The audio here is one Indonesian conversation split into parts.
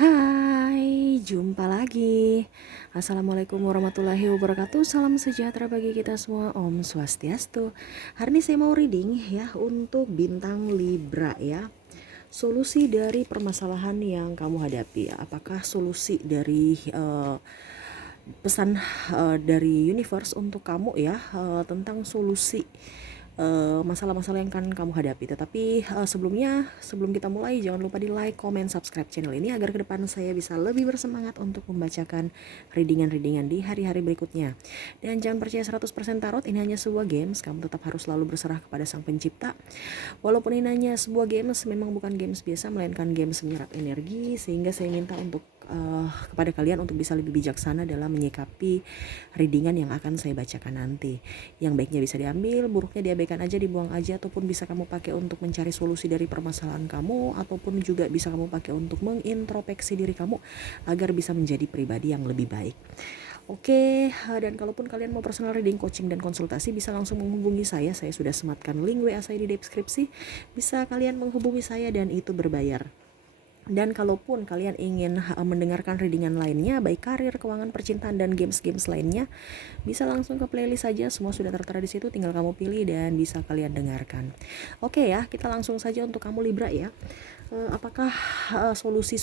Hai, jumpa lagi. Assalamualaikum warahmatullahi wabarakatuh. Salam sejahtera bagi kita semua. Om Swastiastu. Hari ini saya mau reading ya untuk bintang Libra ya. Solusi dari permasalahan yang kamu hadapi. Apakah solusi dari pesan dari universe untuk kamu ya, tentang solusi masalah-masalah yang kan kamu hadapi. Tetapi sebelum kita mulai, jangan lupa di like, comment, subscribe channel ini agar ke depan saya bisa lebih bersemangat untuk membacakan readingan-readingan di hari-hari berikutnya. Dan jangan percaya 100% tarot, ini hanya sebuah games. Kamu tetap harus selalu berserah kepada sang pencipta. Walaupun ini hanya sebuah games, memang bukan games biasa, melainkan games menyerap energi. Sehingga saya minta untuk kepada kalian untuk bisa lebih bijaksana dalam menyikapi readingan yang akan saya bacakan nanti. Yang baiknya bisa diambil, buruknya diabaikan aja, dibuang aja, ataupun bisa kamu pakai untuk mencari solusi dari permasalahan kamu, ataupun juga bisa kamu pakai untuk mengintrospeksi diri kamu agar bisa menjadi pribadi yang lebih baik. Oke, dan kalaupun kalian mau personal reading, coaching, dan konsultasi, bisa langsung menghubungi saya. Saya sudah sematkan link WA saya di deskripsi. Bisa kalian menghubungi saya dan itu berbayar. Dan kalaupun kalian ingin mendengarkan readingan lainnya, baik karir, keuangan, percintaan, dan games-games lainnya, bisa langsung ke playlist saja. Semua sudah tertera di situ, tinggal kamu pilih dan bisa kalian dengarkan. Oke ya, kita langsung saja untuk kamu Libra ya. Apakah solusi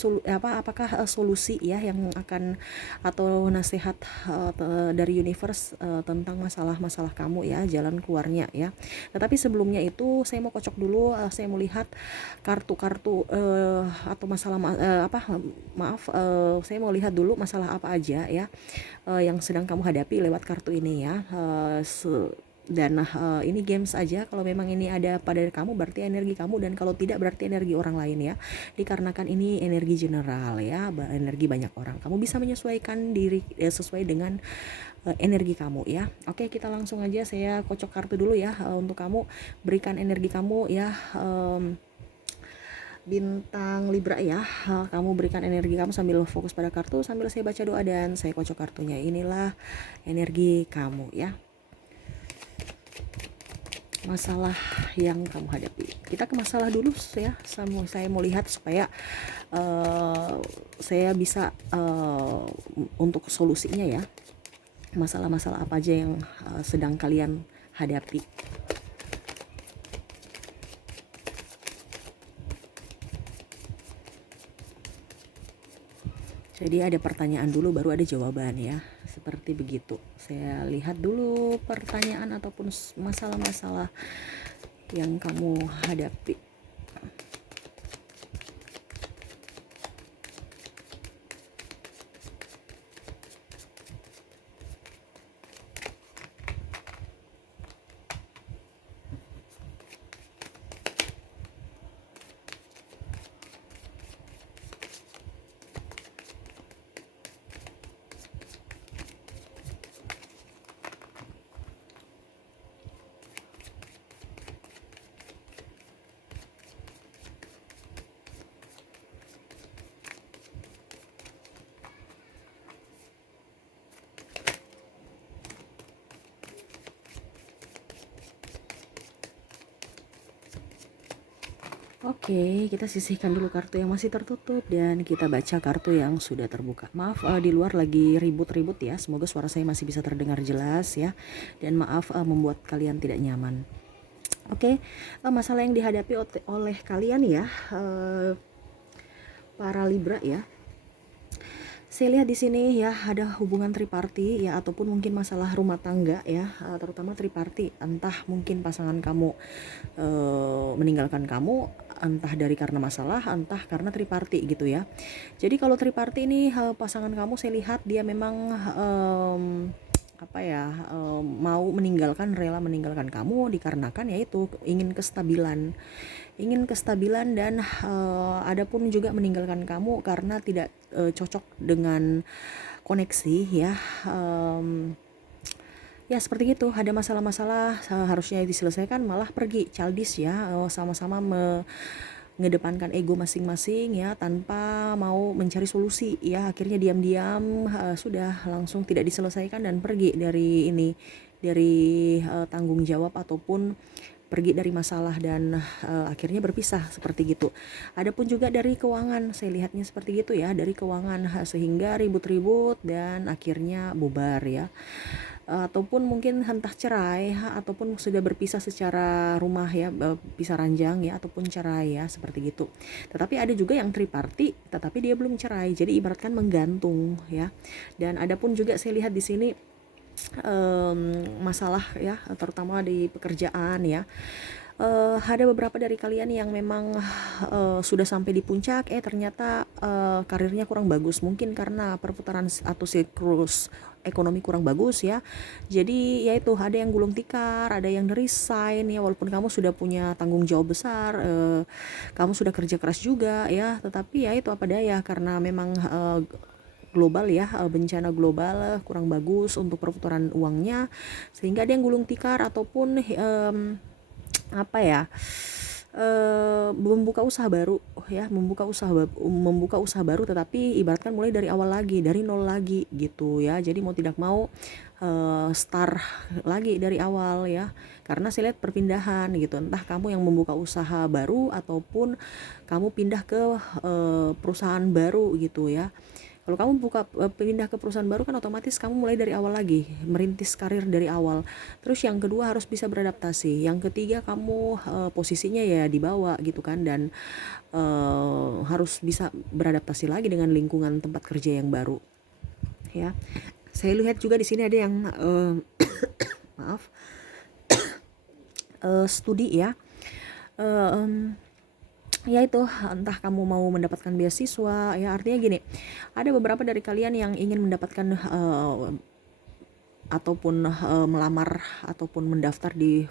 ya yang akan, atau nasihat dari universe tentang masalah-masalah kamu ya, jalan keluarnya ya. Tetapi sebelumnya itu saya mau kocok dulu, saya mau lihat kartu-kartu atau masalah saya mau lihat dulu masalah apa aja ya yang sedang kamu hadapi lewat kartu ini ya. Dan ini games aja. Kalau memang ini ada pada kamu berarti energi kamu, dan kalau tidak berarti energi orang lain ya, dikarenakan ini energi general ya, energi banyak orang. Kamu bisa menyesuaikan diri sesuai dengan energi kamu ya. Oke, kita langsung aja, saya kocok kartu dulu ya untuk kamu. Berikan energi kamu ya, bintang Libra ya. Kamu berikan energi kamu sambil fokus pada kartu, sambil saya baca doa dan saya kocok kartunya. Inilah energi kamu ya, masalah yang kamu hadapi. Kita ke masalah dulu ya. Saya mau lihat supaya saya bisa untuk solusinya ya. Masalah-masalah apa aja yang sedang kalian hadapi. Jadi ada pertanyaan dulu baru ada jawaban ya. Seperti begitu. Saya lihat dulu pertanyaan ataupun masalah-masalah yang kamu hadapi. Oke, kita sisihkan dulu kartu yang masih tertutup dan kita baca kartu yang sudah terbuka. Maaf di luar lagi ribut-ribut ya. Semoga suara saya masih bisa terdengar jelas ya. Dan maaf membuat kalian tidak nyaman. Oke, masalah yang dihadapi oleh kalian ya, para Libra ya. Saya lihat di sini ya ada hubungan triparti ya, ataupun mungkin masalah rumah tangga ya, terutama triparti. Entah mungkin pasangan kamu meninggalkan kamu, entah dari karena masalah, entah karena triparti gitu ya. Jadi kalau triparti ini pasangan kamu, saya lihat dia memang mau rela meninggalkan kamu dikarenakan yaitu ingin kestabilan dan adapun juga meninggalkan kamu karena tidak cocok dengan koneksi ya. Ya seperti itu, ada masalah-masalah harusnya diselesaikan malah pergi childish ya, sama-sama mengedepankan ego masing-masing ya, tanpa mau mencari solusi ya. Akhirnya diam-diam sudah langsung tidak diselesaikan dan pergi dari tanggung jawab ataupun pergi dari masalah dan akhirnya berpisah seperti gitu. Adapun juga dari keuangan, saya lihatnya seperti gitu ya, dari keuangan sehingga ribut-ribut dan akhirnya bubar ya. Ataupun mungkin entah cerai ataupun sudah berpisah secara rumah ya, pisah ranjang ya, ataupun cerai ya, seperti gitu. Tetapi ada juga yang triparti tetapi dia belum cerai, jadi ibaratkan menggantung ya. Dan adapun juga saya lihat di sini masalah ya, terutama di pekerjaan ya. Ada beberapa dari kalian yang memang sudah sampai di puncak, ternyata karirnya kurang bagus, mungkin karena perputaran atau siklus ekonomi kurang bagus ya. Jadi ya itu, ada yang gulung tikar, ada yang resign ya, walaupun kamu sudah punya tanggung jawab besar, kamu sudah kerja keras juga ya, tetapi ya itu apa daya, karena memang global ya, bencana global kurang bagus untuk perputaran uangnya, sehingga ada yang gulung tikar ataupun apa ya, membuka usaha baru ya, membuka usaha baru, tetapi ibaratkan mulai dari awal lagi, dari nol lagi gitu ya. Jadi mau tidak mau start lagi dari awal ya, karena saya lihat perpindahan gitu, entah kamu yang membuka usaha baru ataupun kamu pindah ke perusahaan baru gitu ya. Kalau kamu pindah ke perusahaan baru kan otomatis kamu mulai dari awal lagi, merintis karir dari awal. Terus yang kedua harus bisa beradaptasi. Yang ketiga kamu posisinya ya di bawah gitu kan, dan harus bisa beradaptasi lagi dengan lingkungan tempat kerja yang baru. Ya, saya lihat juga di sini ada yang maaf, studi ya. Ya itu, entah kamu mau mendapatkan beasiswa ya, artinya gini, ada beberapa dari kalian yang ingin mendapatkan ataupun melamar ataupun mendaftar di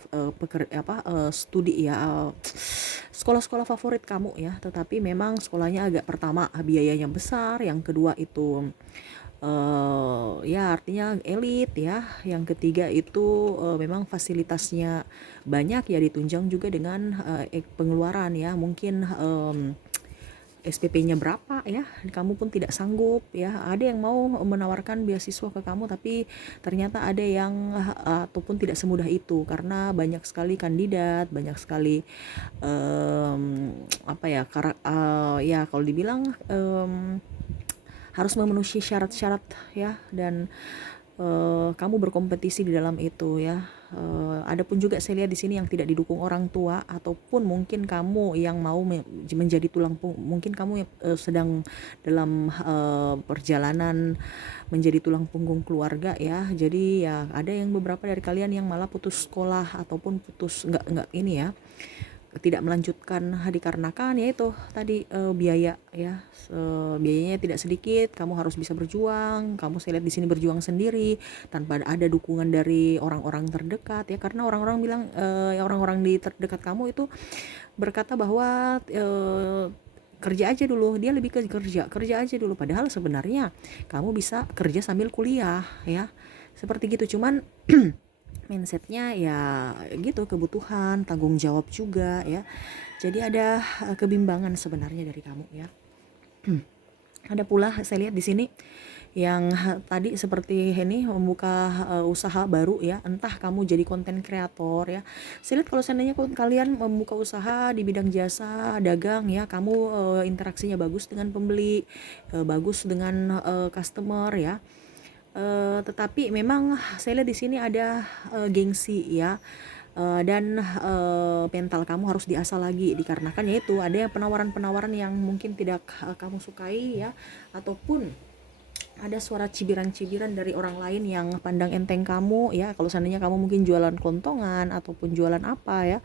studi ya, sekolah-sekolah favorit kamu ya, tetapi memang sekolahnya agak, pertama biayanya besar, yang kedua itu ya artinya elit ya, yang ketiga itu memang fasilitasnya banyak ya, ditunjang juga dengan pengeluaran ya, mungkin SPP-nya berapa ya, kamu pun tidak sanggup ya. Ada yang mau menawarkan beasiswa ke kamu, tapi ternyata ada yang ataupun tidak semudah itu, karena banyak sekali kandidat, banyak sekali ya kalau dibilang harus memenuhi syarat-syarat ya, dan kamu berkompetisi di dalam itu ya. Adapun juga saya lihat di sini yang tidak didukung orang tua, ataupun mungkin kamu yang mau menjadi mungkin kamu sedang dalam perjalanan menjadi tulang punggung keluarga ya. Jadi ya ada yang beberapa dari kalian yang malah putus sekolah ataupun putus enggak ini ya, tidak melanjutkan dikarenakan ya itu tadi biaya ya, biayanya tidak sedikit, kamu harus bisa berjuang, kamu saya lihat di sini berjuang sendiri tanpa ada dukungan dari orang-orang terdekat ya, karena orang-orang bilang orang-orang di terdekat kamu itu berkata bahwa kerja aja dulu, dia lebih ke kerja aja dulu, padahal sebenarnya kamu bisa kerja sambil kuliah ya, seperti gitu. Cuman mindsetnya ya gitu, kebutuhan, tanggung jawab juga ya, jadi ada kebimbangan sebenarnya dari kamu ya. Ada pula saya lihat di sini yang tadi seperti ini, membuka usaha baru ya, entah kamu jadi konten kreator ya. Saya lihat kalau seandainya kalian membuka usaha di bidang jasa dagang ya, kamu interaksinya bagus dengan pembeli, bagus dengan customer ya. Tetapi memang saya lihat di sini ada gengsi ya, dan mental kamu harus diasah lagi, dikarenakan yaitu ada penawaran-penawaran yang mungkin tidak kamu sukai ya, ataupun ada suara cibiran-cibiran dari orang lain yang pandang enteng kamu ya. Kalau seandainya kamu mungkin jualan kelontongan ataupun jualan apa ya,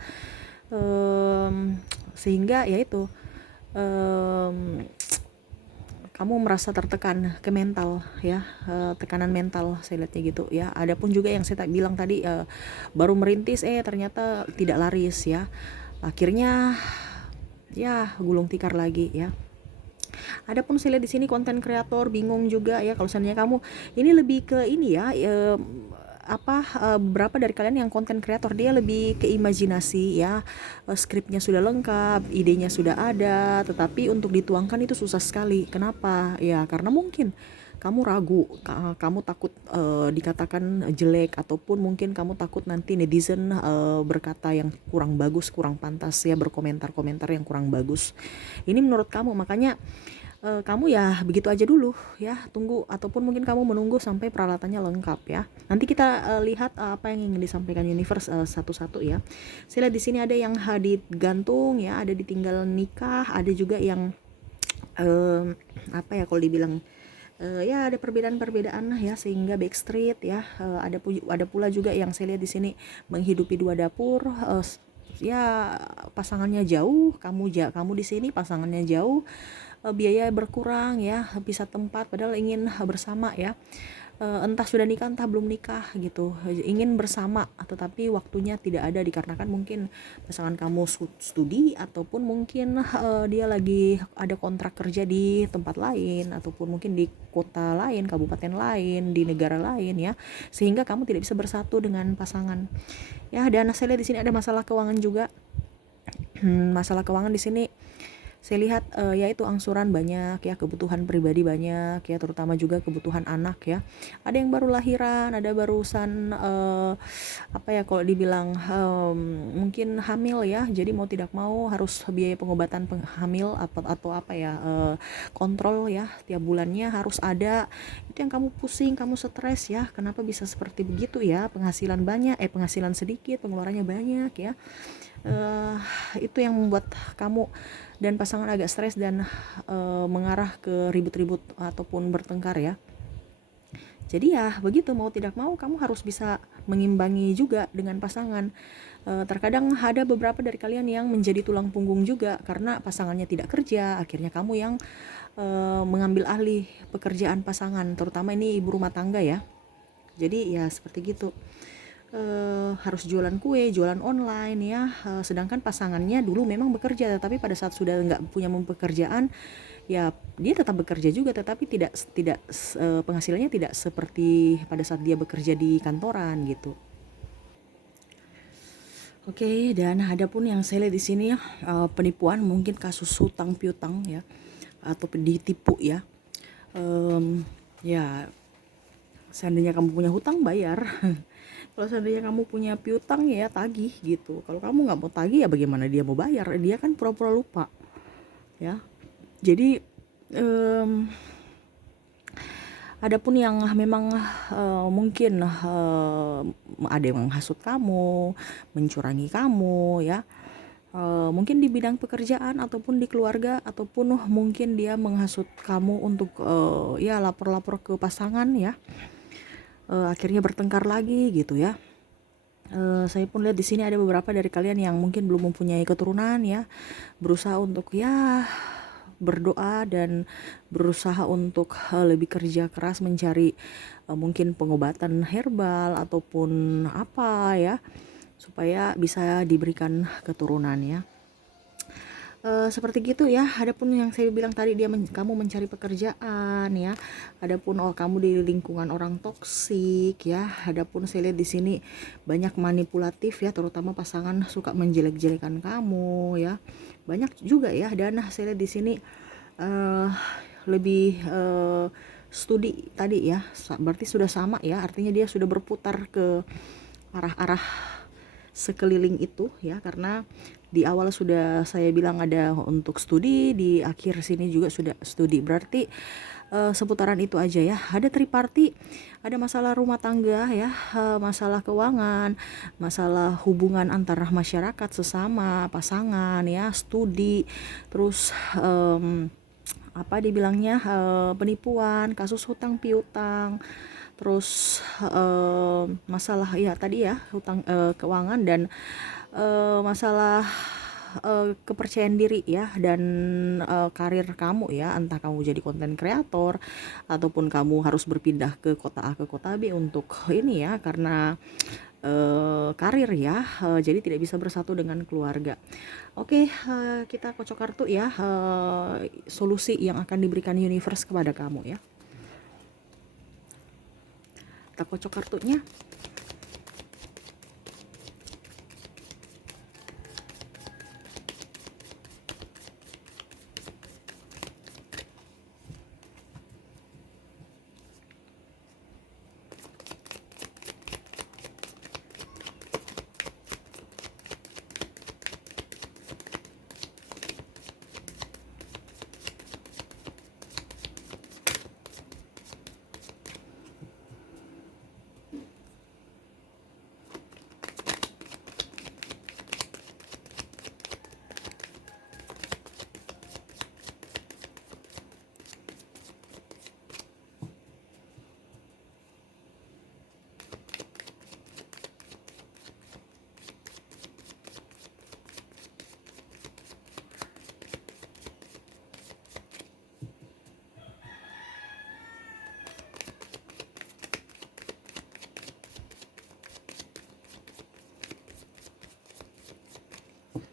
sehingga ya itu kamu merasa tertekan ke mental ya, tekanan mental saya lihatnya gitu ya. Adapun juga yang saya bilang tadi, baru merintis ternyata tidak laris ya, akhirnya ya gulung tikar lagi ya. Adapun saya lihat di sini konten kreator bingung juga ya, kalau seandainya kamu ini lebih ke ini ya, berapa dari kalian yang konten kreator dia lebih ke imajinasi ya, skripnya sudah lengkap, idenya sudah ada, tetapi untuk dituangkan itu susah sekali. Kenapa? Ya karena mungkin kamu ragu, kamu takut dikatakan jelek, ataupun mungkin kamu takut nanti netizen berkata yang kurang bagus, kurang pantas ya, berkomentar-komentar yang kurang bagus. Ini menurut kamu, makanya kamu ya begitu aja dulu ya, tunggu, ataupun mungkin kamu menunggu sampai peralatannya lengkap ya. Nanti kita lihat apa yang ingin disampaikan universe satu-satu ya. Saya lihat di sini ada yang digantung ya, ada ditinggal nikah, ada juga yang apa ya kalau dibilang ya ada perbedaan-perbedaan ya, sehingga backstreet ya. Ada pula juga yang saya lihat di sini menghidupi dua dapur, ya pasangannya jauh, kamu di sini pasangannya jauh, biaya berkurang ya, bisa tempat padahal ingin bersama ya. Entah sudah nikah entah belum nikah gitu, ingin bersama tetapi waktunya tidak ada dikarenakan mungkin pasangan kamu studi, ataupun mungkin dia lagi ada kontrak kerja di tempat lain, ataupun mungkin di kota lain, kabupaten lain, di negara lain ya, sehingga kamu tidak bisa bersatu dengan pasangan ya. Dan saya lihat di sini ada masalah keuangan juga. Masalah keuangan di sini saya lihat yaitu angsuran banyak ya, kebutuhan pribadi banyak ya, terutama juga kebutuhan anak ya. Ada yang baru lahiran, ada barusan apa ya kalau dibilang mungkin hamil ya, jadi mau tidak mau harus biaya pengobatan hamil atau apa ya, kontrol ya tiap bulannya harus ada. Itu yang kamu pusing, kamu stres ya, kenapa bisa seperti begitu ya, penghasilan banyak, penghasilan sedikit, pengeluarannya banyak ya. Itu yang membuat kamu dan pasangan agak stres dan mengarah ke ribut-ribut ataupun bertengkar ya. Jadi ya begitu, mau tidak mau kamu harus bisa mengimbangi juga dengan pasangan. Terkadang ada beberapa dari kalian yang menjadi tulang punggung juga karena pasangannya tidak kerja, akhirnya kamu yang mengambil alih pekerjaan pasangan, terutama ini ibu rumah tangga ya. Jadi ya seperti gitu. Harus jualan kue, jualan online ya, sedangkan pasangannya dulu memang bekerja, tapi pada saat sudah nggak punya pekerjaan ya dia tetap bekerja juga, tetapi tidak penghasilannya tidak seperti pada saat dia bekerja di kantoran gitu. Oke, dan ada pun yang saya lihat di sini ya, penipuan, mungkin kasus hutang piutang ya, atau ditipu ya. Ya seandainya kamu punya hutang bayar. Kalau seandainya kamu punya piutang ya tagih gitu. Kalau kamu nggak mau tagih ya bagaimana dia mau bayar? Dia kan pura-pura lupa ya. Jadi ada pun yang memang mungkin ada yang menghasut kamu, mencurangi kamu ya. Mungkin di bidang pekerjaan ataupun di keluarga, ataupun mungkin dia menghasut kamu untuk ya lapor-lapor ke pasangan ya. Akhirnya bertengkar lagi gitu ya. Saya pun lihat di sini ada beberapa dari kalian yang mungkin belum mempunyai keturunan ya, berusaha untuk ya berdoa dan berusaha untuk lebih kerja keras mencari mungkin pengobatan herbal ataupun apa ya, supaya bisa diberikan keturunan ya. Seperti gitu ya. Adapun yang saya bilang tadi, kamu mencari pekerjaan ya. Adapun kamu di lingkungan orang toksik ya. Adapun saya lihat di sini banyak manipulatif ya, terutama pasangan suka menjelek-jelekan kamu ya. Banyak juga ya. Dan saya lihat di sini lebih studi tadi ya. Berarti sudah sama ya. Artinya dia sudah berputar ke arah-arah sekeliling itu ya, karena di awal sudah saya bilang ada untuk studi, di akhir sini juga sudah studi, berarti seputaran itu aja ya. Ada triparty, ada masalah rumah tangga ya, masalah keuangan, masalah hubungan antara masyarakat sesama pasangan ya, studi, terus apa dibilangnya, penipuan, kasus hutang piutang, terus masalah ya tadi ya hutang, keuangan, dan masalah kepercayaan diri ya, dan karir kamu ya, entah kamu jadi konten kreator ataupun kamu harus berpindah ke kota A ke kota B untuk ini ya, karena karir ya, jadi tidak bisa bersatu dengan keluarga. Oke, kita kocok kartu ya, solusi yang akan diberikan universe kepada kamu ya. Kita kocok kartunya.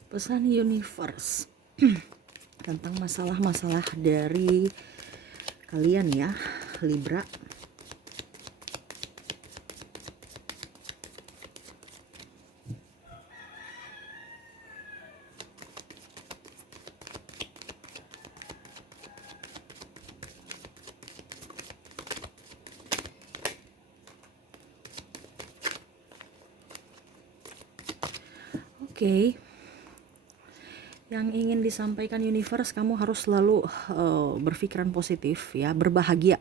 Pesan universe tentang masalah-masalah dari kalian ya, Libra. Oke. Yang ingin disampaikan universe, kamu harus selalu berpikiran positif ya, berbahagia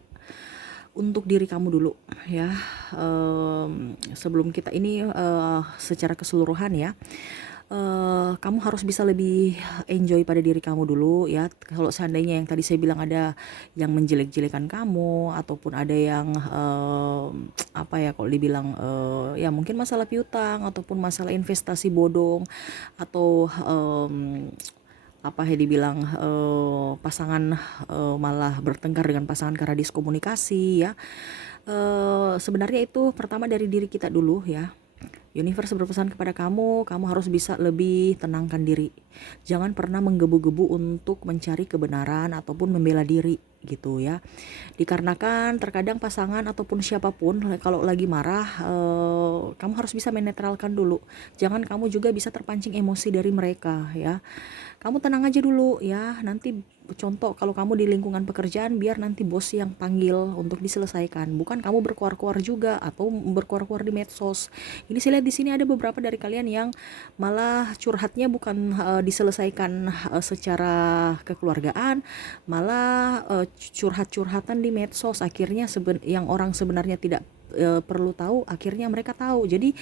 untuk diri kamu dulu ya. Sebelum kita ini secara keseluruhan ya, kamu harus bisa lebih enjoy pada diri kamu dulu ya. Kalau seandainya yang tadi saya bilang ada yang menjelek-jelekan kamu, ataupun ada yang apa ya, kalau dibilang ya mungkin masalah piutang ataupun masalah investasi bodong, atau apa ya dibilang pasangan malah bertengkar dengan pasangan karena diskomunikasi ya. Sebenarnya itu pertama dari diri kita dulu ya. Universe berpesan kepada kamu, kamu harus bisa lebih tenangkan diri. Jangan pernah menggebu-gebu untuk mencari kebenaran ataupun membela diri gitu ya. Dikarenakan terkadang pasangan ataupun siapapun kalau lagi marah, kamu harus bisa menetralkan dulu. Jangan kamu juga bisa terpancing emosi dari mereka ya. Kamu tenang aja dulu ya. Nanti contoh kalau kamu di lingkungan pekerjaan, biar nanti bos yang panggil untuk diselesaikan, bukan kamu berkuar-kuar juga atau berkuar-kuar di medsos. Ini saya lihat di sini ada beberapa dari kalian yang malah curhatnya bukan diselesaikan secara kekeluargaan, malah curhat-curhatan di medsos. Akhirnya yang orang sebenarnya tidak perlu tahu, akhirnya mereka tahu. Jadi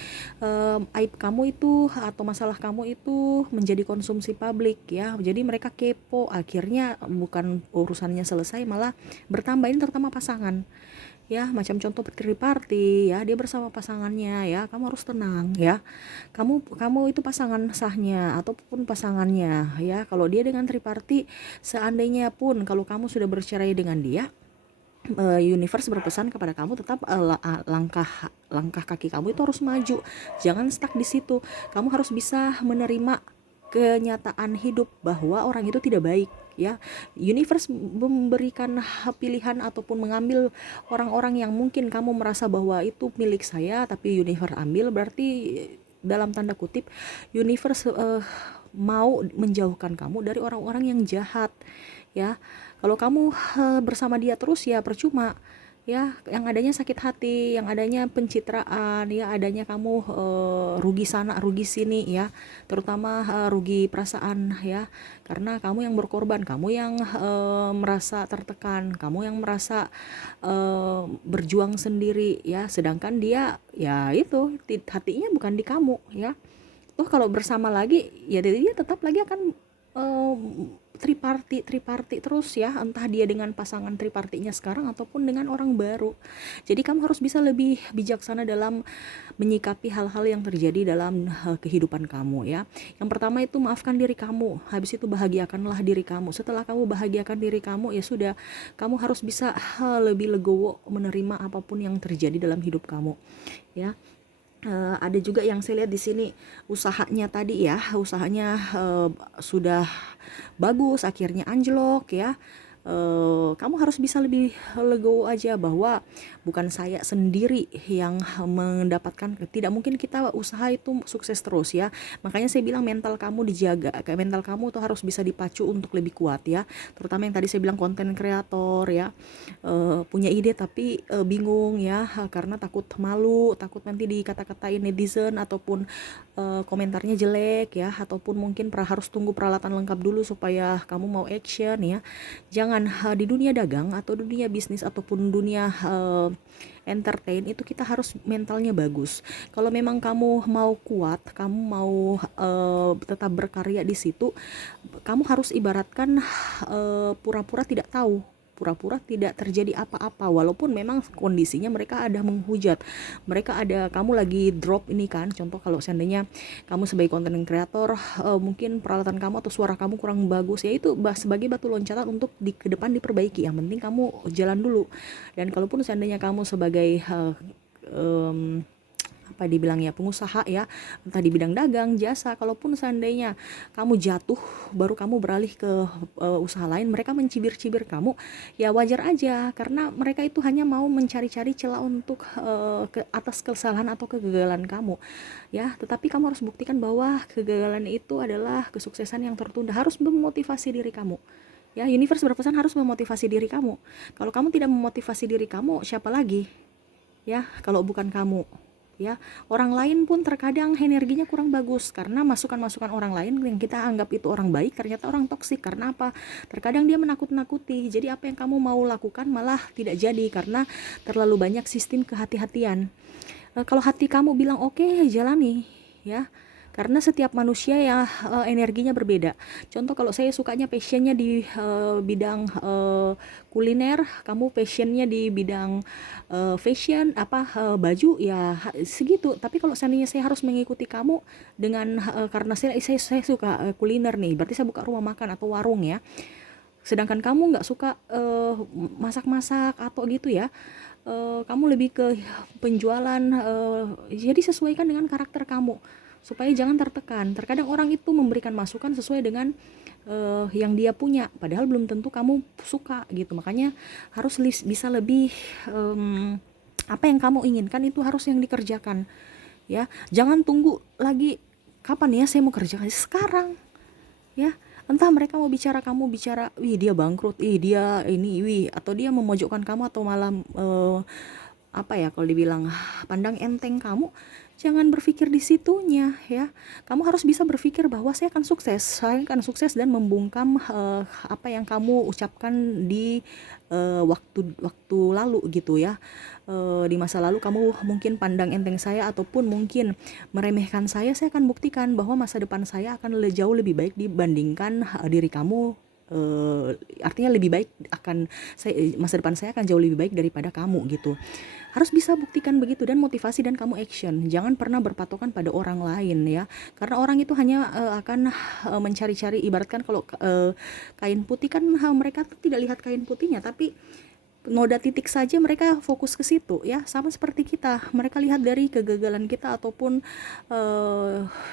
aib kamu itu atau masalah kamu itu menjadi konsumsi publik ya. Jadi mereka kepo, akhirnya bukan urusannya selesai malah bertambah. Ini terutama pasangan ya, macam contoh party ya, dia bersama pasangannya ya. Kamu harus tenang ya. Kamu itu pasangan sahnya ataupun pasangannya ya. Kalau dia dengan triparty, seandainya pun kalau kamu sudah bercerai dengan dia, universe berpesan kepada kamu tetap langkah kaki kamu itu harus maju. Jangan stuck di situ. Kamu harus bisa menerima kenyataan hidup bahwa orang itu tidak baik ya. Universe memberikan pilihan ataupun mengambil orang-orang yang mungkin kamu merasa bahwa itu milik saya, tapi universe ambil, berarti dalam tanda kutip universe mau menjauhkan kamu dari orang-orang yang jahat ya. Kalau kamu bersama dia terus ya percuma ya, yang adanya sakit hati, yang adanya pencitraan ya, adanya kamu rugi sana rugi sini ya, terutama rugi perasaan ya, karena kamu yang berkorban, kamu yang merasa tertekan, kamu yang merasa berjuang sendiri ya, sedangkan dia ya itu hatinya bukan di kamu ya. Tuh kalau bersama lagi ya dia tetap lagi akan triparti terus ya, entah dia dengan pasangan tripartinya sekarang ataupun dengan orang baru. Jadi kamu harus bisa lebih bijaksana dalam menyikapi hal-hal yang terjadi dalam kehidupan kamu ya. Yang pertama itu maafkan diri kamu, habis itu bahagiakanlah diri kamu. Setelah kamu bahagiakan diri kamu, ya sudah, kamu harus bisa lebih legowo menerima apapun yang terjadi dalam hidup kamu ya. Ada juga yang saya lihat di sini usahanya tadi ya, usahanya sudah bagus, akhirnya anjlok ya. Kamu harus bisa lebih legowo aja bahwa bukan saya sendiri yang mendapatkan, tidak mungkin kita usaha itu sukses terus ya. Makanya saya bilang mental kamu dijaga, mental kamu tuh harus bisa dipacu untuk lebih kuat ya. Terutama yang tadi saya bilang konten kreator ya, punya ide tapi bingung ya, karena takut malu, takut nanti dikata-katain netizen ataupun komentarnya jelek ya, ataupun mungkin harus tunggu peralatan lengkap dulu supaya kamu mau action ya. Jangan di dunia dagang atau dunia bisnis ataupun dunia entertain itu kita harus mentalnya bagus. Kalau memang kamu mau kuat, kamu mau tetap berkarya di situ, kamu harus ibaratkan pura-pura tidak tahu, pura-pura tidak terjadi apa-apa, walaupun memang kondisinya mereka ada menghujat, mereka ada, kamu lagi drop ini kan, contoh kalau seandainya kamu sebagai content creator mungkin peralatan kamu atau suara kamu kurang bagus ya, itu sebagai batu loncatan untuk ke depan diperbaiki. Yang penting kamu jalan dulu. Dan kalaupun seandainya kamu sebagai apa dibilangnya, pengusaha ya, entah di bidang dagang, jasa. Kalaupun seandainya kamu jatuh baru kamu beralih ke usaha lain, mereka mencibir-cibir kamu, ya wajar aja, karena mereka itu hanya mau mencari-cari celah untuk ke atas kesalahan atau kegagalan kamu ya. Tetapi kamu harus buktikan bahwa kegagalan itu adalah kesuksesan yang tertunda, harus memotivasi diri kamu ya. Universe berpesan harus memotivasi diri kamu. Kalau kamu tidak memotivasi diri kamu, siapa lagi ya kalau bukan kamu ya. Orang lain pun terkadang energinya kurang bagus karena masukan-masukan orang lain yang kita anggap itu orang baik ternyata orang toksik. Karena apa? Terkadang dia menakut-nakuti, jadi apa yang kamu mau lakukan malah tidak jadi karena terlalu banyak sistem kehati-hatian. Kalau hati kamu bilang oke, jalani ya, karena setiap manusia ya energinya berbeda. Contoh, kalau saya sukanya passionnya di bidang kuliner, kamu passionnya di bidang fashion apa baju ya segitu. Tapi kalau seandainya saya harus mengikuti kamu dengan karena saya suka kuliner nih, berarti saya buka rumah makan atau warung ya, sedangkan kamu nggak suka masak-masak atau gitu ya, kamu lebih ke penjualan, jadi sesuaikan dengan karakter kamu supaya jangan tertekan. Terkadang orang itu memberikan masukan sesuai dengan yang dia punya, padahal belum tentu kamu suka gitu. Makanya harus bisa lebih apa yang kamu inginkan itu harus yang dikerjakan ya. Jangan tunggu lagi kapan ya saya mau kerjakan, sekarang ya. Entah mereka mau bicara, kamu bicara, wih dia bangkrut, ih dia ini, wih, atau dia memojokkan kamu atau malah apa ya kalau dibilang pandang enteng kamu, jangan berpikir di situnya ya. Kamu harus bisa berpikir bahwa saya akan sukses dan membungkam apa yang kamu ucapkan di waktu lalu gitu ya. Di masa lalu kamu mungkin pandang enteng saya ataupun mungkin meremehkan saya akan buktikan bahwa masa depan saya akan jauh lebih baik dibandingkan diri kamu. Artinya lebih baik akan masa depan saya akan jauh lebih baik daripada kamu gitu. Harus bisa buktikan begitu dan motivasi, dan kamu action. Jangan pernah berpatokan pada orang lain ya, karena orang itu hanya akan mencari-cari, ibaratkan kalau kain putih kan mereka tidak lihat kain putihnya, tapi noda titik saja mereka fokus ke situ ya. Sama seperti kita, mereka lihat dari kegagalan kita ataupun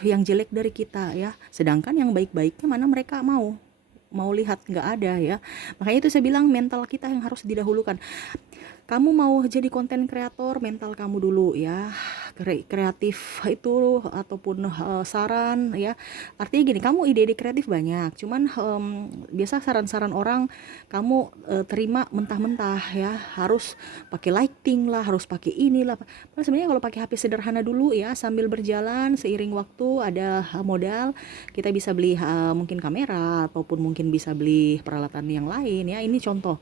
yang jelek dari kita ya, sedangkan yang baik-baiknya mana mereka mau lihat, nggak ada ya. Makanya itu saya bilang mental kita yang harus didahulukan. Kamu mau jadi konten kreator, mental kamu dulu ya, kreatif itu ataupun saran ya. Artinya gini, kamu ide-ide kreatif banyak, cuman biasa saran-saran orang kamu terima mentah-mentah ya, harus pakai lighting lah, harus pakai inilah. Nah, sebenarnya kalau pakai HP sederhana dulu ya, sambil berjalan seiring waktu ada modal, kita bisa beli mungkin kamera ataupun mungkin bisa beli peralatan yang lain ya. Ini contoh.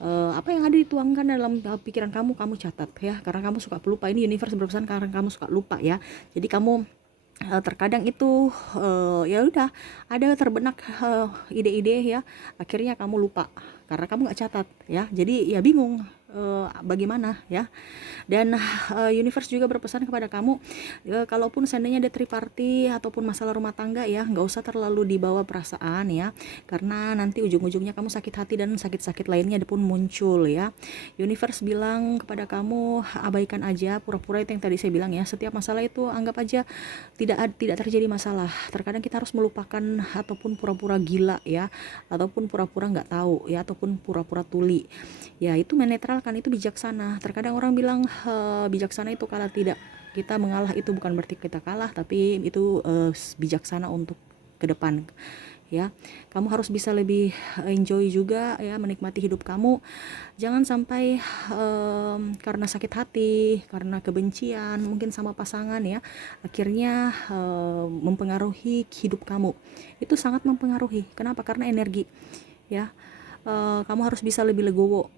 Apa yang ada dituangkan dalam pikiran kamu catat ya, karena kamu suka pelupa. Ini universe berpesan karena kamu suka lupa ya. Jadi kamu terkadang itu ya udah ada terbenak ide-ide ya, akhirnya kamu lupa karena kamu nggak catat ya. Jadi ya bingung bagaimana ya. Dan universe juga berpesan kepada kamu, kalaupun seandainya ada triparty ataupun masalah rumah tangga ya, nggak usah terlalu dibawa perasaan ya, karena nanti ujung-ujungnya kamu sakit hati dan sakit-sakit lainnya pun muncul ya. Universe bilang kepada kamu, abaikan aja, pura-pura itu yang tadi saya bilang ya. Setiap masalah itu anggap aja tidak terjadi masalah. Terkadang kita harus melupakan ataupun pura-pura gila ya, ataupun pura-pura nggak tahu ya, ataupun pura-pura tuli ya. Itu menetralkan, itu bijaksana. Terkadang orang bilang bijaksana itu kalah, tidak. Kita mengalah itu bukan berarti kita kalah, tapi itu bijaksana untuk ke depan ya. Kamu harus bisa lebih enjoy juga ya, menikmati hidup kamu. Jangan sampai karena sakit hati, karena kebencian mungkin sama pasangan ya, akhirnya mempengaruhi hidup kamu. Itu sangat mempengaruhi. Kenapa? Karena energi ya. Kamu harus bisa lebih legowo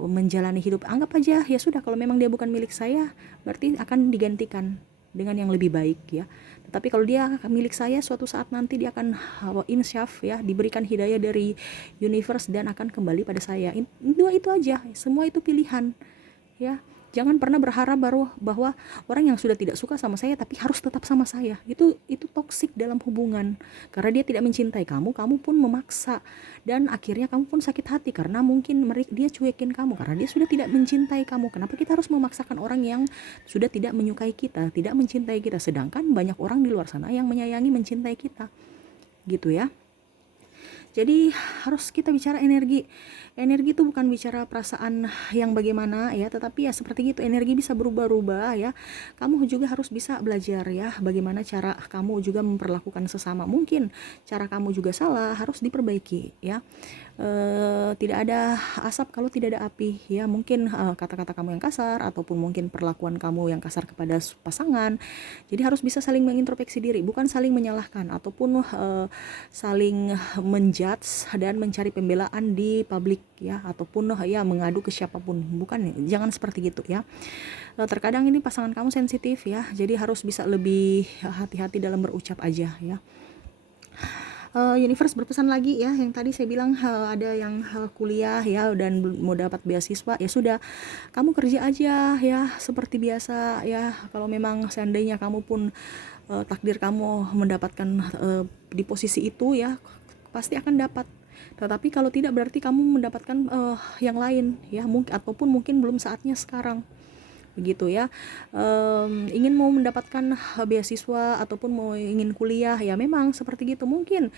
menjalani hidup. Anggap aja ya sudah, kalau memang dia bukan milik saya, berarti akan digantikan dengan yang lebih baik ya. Tetapi kalau dia milik saya, suatu saat nanti dia akan insyaf ya, diberikan hidayah dari universe dan akan kembali pada saya. Dua itu aja, semua itu pilihan ya. Jangan pernah berharap bahwa orang yang sudah tidak suka sama saya tapi harus tetap sama saya. Itu toksik dalam hubungan. Karena dia tidak mencintai kamu, kamu pun memaksa, dan akhirnya kamu pun sakit hati karena mungkin dia cuekin kamu karena dia sudah tidak mencintai kamu. Kenapa kita harus memaksakan orang yang sudah tidak menyukai kita, tidak mencintai kita, sedangkan banyak orang di luar sana yang menyayangi, mencintai kita. Gitu ya. Jadi harus kita bicara energi. Energi itu bukan bicara perasaan yang bagaimana ya, tetapi ya seperti itu, energi bisa berubah-ubah ya. Kamu juga harus bisa belajar ya, bagaimana cara kamu juga memperlakukan sesama. Mungkin cara kamu juga salah, harus diperbaiki ya. Tidak ada asap kalau tidak ada api ya. Mungkin kata-kata kamu yang kasar, ataupun mungkin perlakuan kamu yang kasar kepada pasangan. Jadi harus bisa saling mengintrospeksi diri, bukan saling menyalahkan ataupun saling menjudge dan mencari pembelaan di publik ya, ataupun ya mengadu ke siapapun. Bukan, jangan seperti gitu ya. Terkadang ini pasangan kamu sensitif ya, jadi harus bisa lebih hati-hati dalam berucap aja ya. Universe berpesan lagi ya, yang tadi saya bilang ada yang kuliah ya dan mau dapat beasiswa, ya sudah, kamu kerja aja ya seperti biasa ya. Kalau memang seandainya kamu pun takdir kamu mendapatkan di posisi itu ya, pasti akan dapat. Tetapi kalau tidak, berarti kamu mendapatkan yang lain ya, ataupun mungkin belum saatnya sekarang. Begitu ya. Ingin mau mendapatkan beasiswa ataupun ingin kuliah ya, memang seperti gitu. Mungkin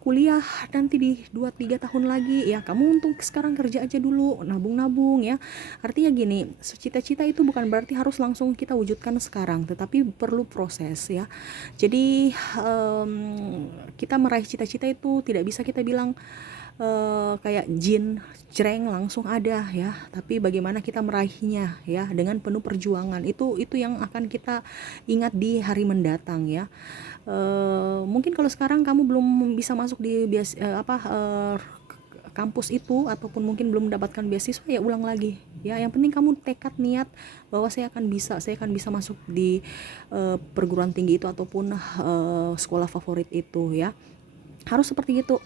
kuliah nanti di 2-3 tahun lagi ya, kamu untuk sekarang kerja aja dulu, nabung-nabung ya. Artinya gini, cita-cita itu bukan berarti harus langsung kita wujudkan sekarang, tetapi perlu proses ya. Jadi kita meraih cita-cita itu tidak bisa kita bilang kayak jin jreng langsung ada ya, tapi bagaimana kita meraihnya ya dengan penuh perjuangan. Itu yang akan kita ingat di hari mendatang ya. Mungkin kalau sekarang kamu belum bisa masuk di kampus itu, ataupun mungkin belum mendapatkan beasiswa, ya ulang lagi ya. Yang penting kamu tekad niat bahwa saya akan bisa masuk di perguruan tinggi itu ataupun sekolah favorit itu ya. Harus seperti itu.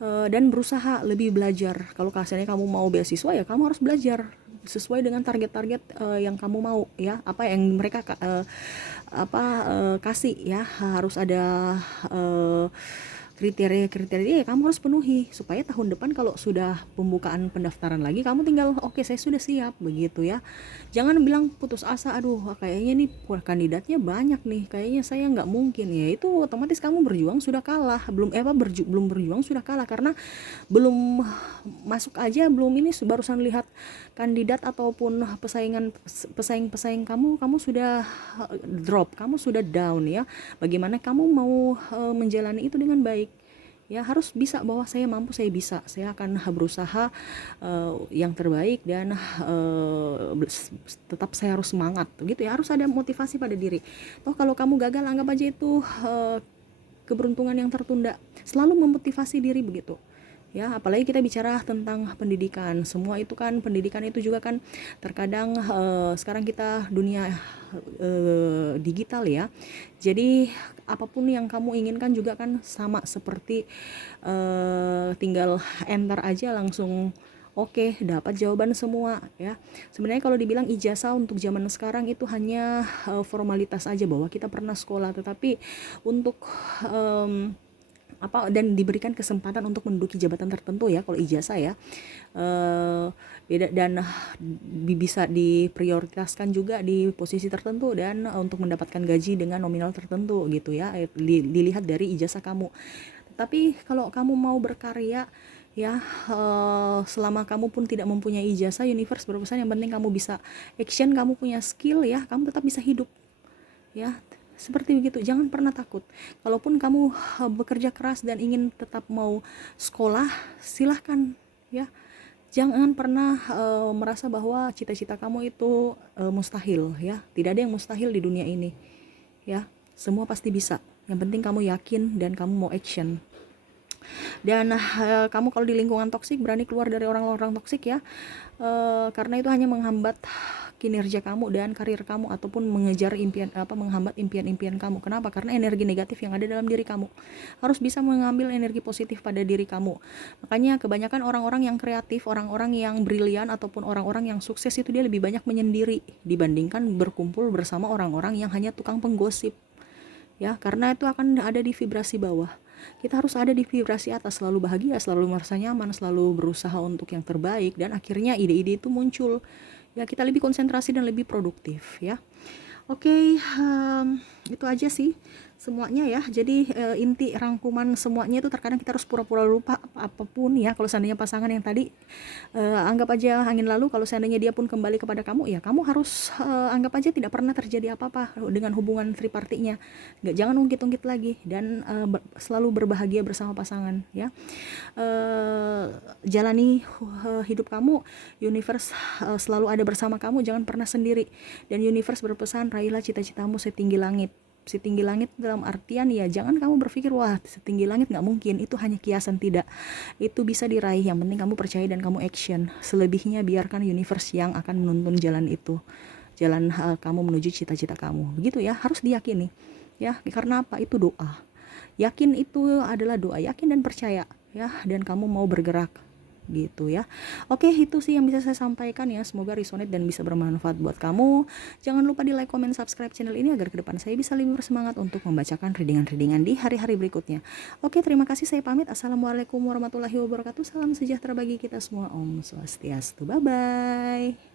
Dan berusaha lebih belajar. Kalau kasarnya kamu mau beasiswa ya kamu harus belajar sesuai dengan target-target yang kamu mau ya, apa yang mereka kasih ya. Harus ada kriteria ya, kamu harus penuhi supaya tahun depan kalau sudah pembukaan pendaftaran lagi, kamu tinggal oke, saya sudah siap, begitu ya. Jangan bilang putus asa, aduh kayaknya nih kandidatnya banyak nih, kayaknya saya nggak mungkin ya. Itu otomatis kamu berjuang sudah kalah, belum berjuang sudah kalah, karena belum masuk aja, belum ini barusan lihat kandidat ataupun pesaing kamu sudah drop, kamu sudah down ya. Bagaimana kamu mau menjalani itu dengan baik ya? Harus bisa bahwa saya mampu, saya bisa, saya akan berusaha yang terbaik, dan tetap saya harus semangat gitu ya. Harus ada motivasi pada diri. Toh kalau kamu gagal, anggap aja itu keberuntungan yang tertunda. Selalu memotivasi diri begitu ya. Apalagi kita bicara tentang pendidikan, semua itu kan pendidikan itu juga kan terkadang sekarang kita dunia digital ya. Jadi apapun yang kamu inginkan juga kan sama seperti tinggal enter aja langsung oke, dapat jawaban semua ya. Sebenarnya kalau dibilang ijazah untuk zaman sekarang itu hanya formalitas aja bahwa kita pernah sekolah, tetapi untuk dan diberikan kesempatan untuk menduduki jabatan tertentu ya kalau ijazah ya, beda, dan bisa diprioritaskan juga di posisi tertentu, dan untuk mendapatkan gaji dengan nominal tertentu gitu ya, dilihat dari ijazah kamu. Tapi kalau kamu mau berkarya ya, selama kamu pun tidak mempunyai ijazah, universe berpesan yang penting kamu bisa action, kamu punya skill ya, kamu tetap bisa hidup ya. Seperti begitu, jangan pernah takut. Kalaupun kamu bekerja keras dan ingin tetap mau sekolah, silahkan ya. Jangan pernah merasa bahwa cita-cita kamu itu mustahil ya. Tidak ada yang mustahil di dunia ini ya. Semua pasti bisa. Yang penting kamu yakin dan kamu mau action. Dan kamu kalau di lingkungan toksik berani keluar dari orang-orang toksik ya, karena itu hanya menghambat kinerja kamu dan karir kamu ataupun mengejar impian menghambat impian-impian kamu. Kenapa? Karena energi negatif yang ada dalam diri kamu harus bisa mengambil energi positif pada diri kamu. Makanya kebanyakan orang-orang yang kreatif, orang-orang yang brilian ataupun orang-orang yang sukses itu dia lebih banyak menyendiri dibandingkan berkumpul bersama orang-orang yang hanya tukang penggosip. Ya, karena itu akan ada di vibrasi bawah. Kita harus ada di vibrasi atas, selalu bahagia, selalu merasa nyaman, selalu berusaha untuk yang terbaik, dan akhirnya ide-ide itu muncul. Ya, kita lebih konsentrasi dan lebih produktif ya. Oke, itu aja sih semuanya ya. Jadi inti rangkuman semuanya itu terkadang kita harus pura-pura lupa apapun ya. Kalau seandainya pasangan yang tadi anggap aja angin lalu, kalau seandainya dia pun kembali kepada kamu, ya kamu harus anggap aja tidak pernah terjadi apa-apa dengan hubungan tripartinya. Jangan ungkit-ungkit lagi dan selalu berbahagia bersama pasangan ya. Jalani hidup kamu, universe selalu ada bersama kamu, jangan pernah sendiri. Dan universe berpesan, raihlah cita-citamu setinggi langit. Setinggi langit dalam artian ya jangan kamu berpikir wah setinggi langit nggak mungkin, itu hanya kiasan. Tidak, itu bisa diraih, yang penting kamu percaya dan kamu action. Selebihnya biarkan universe yang akan menuntun jalan itu, jalan kamu menuju cita-cita kamu, begitu ya. Harus diyakini ya, karena apa? Itu doa. Yakin itu adalah doa, yakin dan percaya ya, dan kamu mau bergerak gitu ya. Oke, itu sih yang bisa saya sampaikan ya. Semoga resonate dan bisa bermanfaat buat kamu. Jangan lupa di like, comment, subscribe channel ini agar ke depan saya bisa lebih bersemangat untuk membacakan readingan-readingan di hari-hari berikutnya. Oke, terima kasih, saya pamit. Assalamualaikum warahmatullahi wabarakatuh. Salam sejahtera bagi kita semua. Om Swastiastu. Bye bye.